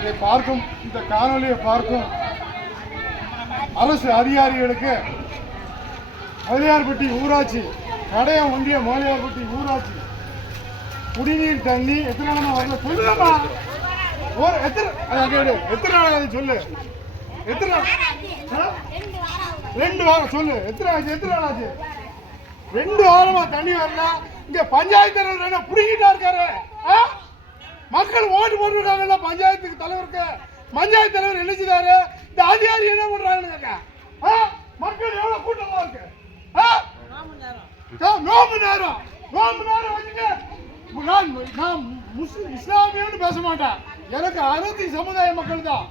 இதை பார்க்கும் இந்த காணொலியை பார்க்கும் அரசு அதிகாரிகளுக்கு மலையார்பட்டி ஊராட்சி கடையம் ஒன்றிய மலையார்பட்டி ஊராட்சி குடிநீர் தண்ணி எத்தனை நாளா வரல சொல்லுங்கம்மா. ஒரு எத்தனை நாள் சொல்லு. எத்தனை 2 வாரம் சொல்லு. எத்தனை நாள் ஆச்சு? 2 வாரமா தண்ணி வரல. இங்க பஞ்சாயத்து தலைவர் புடிங்கிட்டா இருக்காரு. மக்கள் ஓட்டு போட்டுருக்காங்கல்ல பஞ்சாயத்துக்கு தலைவருக்கு. பஞ்சாயத்து தலைவர் என்ன செய்தாரு? இந்த அதிகாரி என்ன பண்றாங்க? மக்கள் எவ்வளவு கூட்டமா இருக்கு. நோம்பு நேரம் வச்சுட்டு நான் இஸ்லாமியன்னு பேச மாட்டேன். எனக்கு அனைத்து சமுதாய மக்கள் தான்.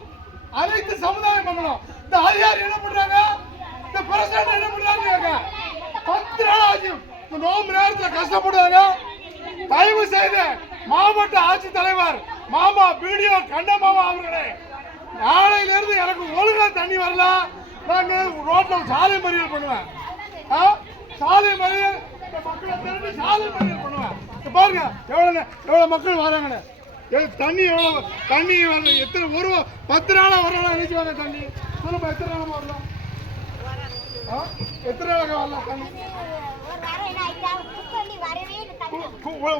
அனைத்து சமுதாய மக்களும். இந்த அதிகாரி என்ன பண்றாங்க? இந்த பிரசிடண்ட் என்ன பண்றாங்க? 10 நாள் ஆச்சு. இந்த நோம்பு நேரத்தில் கஷ்டப்படுறாங்க. தயவு செய்து மாவட்ட ஆட்சித்தலைவர் மாமா வீடியோ கண்ட மாமா அவர்களே, நாளையிலிருந்து எனக்கு ஒழுங்கா தண்ணி வரல, நாங்க ரோட்ல சாலை மறியல் பண்ணுவேன். சாலை மறியல் மக்களை திரண்டு சாலை மறியல் பண்ணுவேன். பாருங்க எவ்வளவு மக்கள் வராங்கன்னு. தண்ணி எவ்வளவு தண்ணி வரல. எத்தனை 10 நாளா வரலாம் நினைச்சுவாங்க தண்ணி. சொல்லுப்பா எத்தனை நாளா வரலாம்? எத்தனை நாளாக வரலாம் தண்ணி?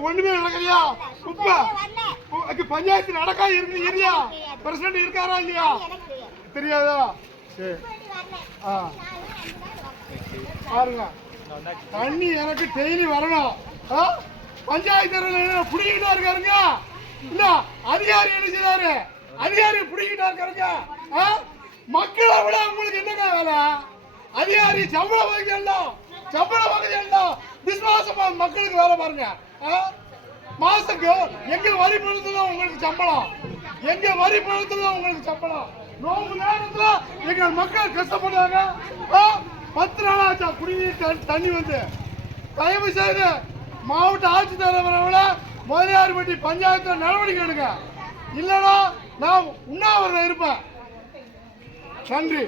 ஒண்ணுமே நடக்கலையா? குப்பை பஞ்சாயத்து நடக்கா இருக்கு இல்லையா? பிரசிடண்ட் இருக்காரா இல்லையா? தெரியாதா? சரி பாருங்க தண்ணி எனக்கு டெய்லி வரணும். பஞ்சாயத்து புடிக்கிட்டா இருக்காருங்க. இல்ல அதிகாரி என்ன செய்தாரு? அதிகாரி புடிக்கிட்டா இருக்காருங்க. மக்களை விட உங்களுக்கு என்னங்க வேலை? அதிகாரி சம்பள வகையெல்லாம் விசுவாசமா மக்களுக்கு வேலை பாருங்க. மாசத்துக்கு எங்க வரி பணத்துல உங்களுக்கு சம்பளம், எங்க வரி பணத்துல உங்களுக்கு சம்பளம். நோம்பு நேரத்துல எங்கள் மக்கள் கஷ்டப்படுறாங்க. 10 நாள் ஆச்சா குடிநீர் தண்ணி வந்து. தயவு செய்து மாவட்ட ஆட்சித்தலைவரை மலையார்பட்டி பஞ்சாயத்துல நடவடிக்கை எடுங்க. இல்லைன்னா நான் உண்ணாவிரதம் இருப்பேன். நன்றி.